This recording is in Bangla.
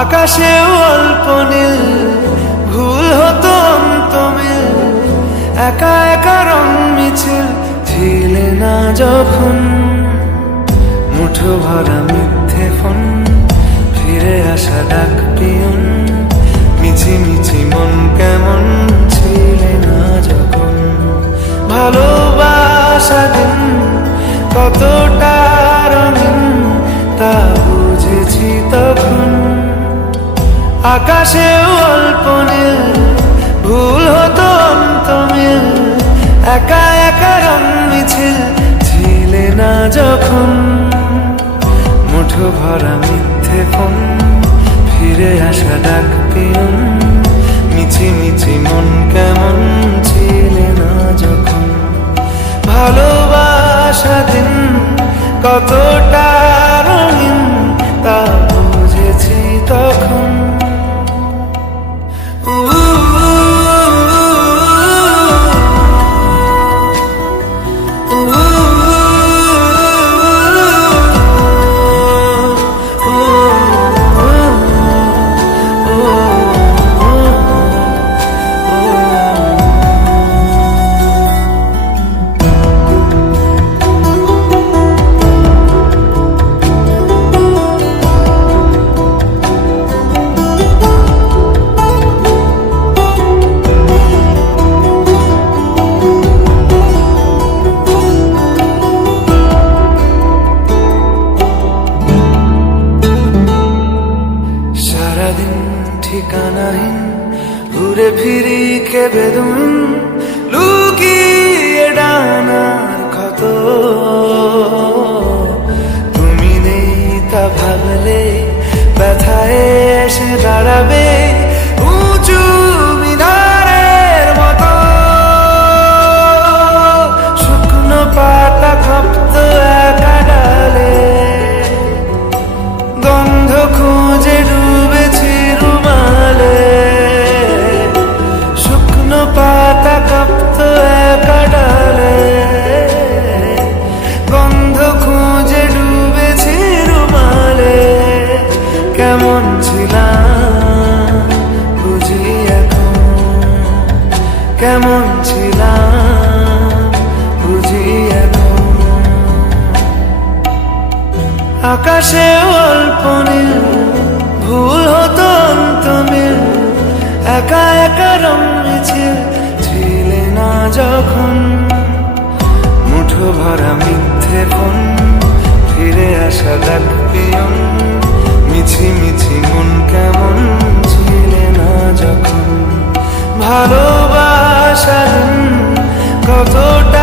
আকাশে অল্প নীল ভুল হতো অন্তমিল, একা একা রং মিছিল ছিলে না যখন, মুঠো ভরা মিথ্যে ফোন, ফিরে আসা ডাক পিয়ন, মিছি মিছি মন কেমন ছিলে না যখন। ভালোবাসা দিন কতটা রঙিন তা বুঝেছি তখন। আকাশে অল্প নীল ভুল হতো অন্তমিল, একা একা রং মিছিল ছিলে না যখন, মুঠো ভরা মিথ্যে ফোন, ফিরে আসা ডাক পিয়ন, মিছি মিছি মন কেমন ছিলে না যখন। ভালোবাসা দিন কতটা রঙিন তা বুঝেছি তখন। ঠিকানাহীন ঘুরে ফিরি খেবে দুন, লুকিয়ে ডানার ক্ষত, তুমি নেই তা ভাবলে ব্যথায় এসে দাঁড়াবে উঁচু মিনারের মতো। শুকনো পাতা কাঁপত একা ডালে, গন্ধ খুঁজে ডুবেছি রুমালে। শুকনো পাতা কাঁপত একা ডালে, গন্ধ খুঁজে ডুবেছি রুমালে। কেমন ছিলাম বুঝি এখন, কেমন ছিলাম বুঝি এখন। আকাশে অল্প নীল ভুল হতো অন্তমিল, একা একা রং মিছিল ছিলে না যখন, মুঠো ভরা মিথ্যে ফোন, ফিরে আসা ডাক পিয়ন, মিছি মিছি মন কেমন ছিলে না যখন। ভালোবাসা কতটা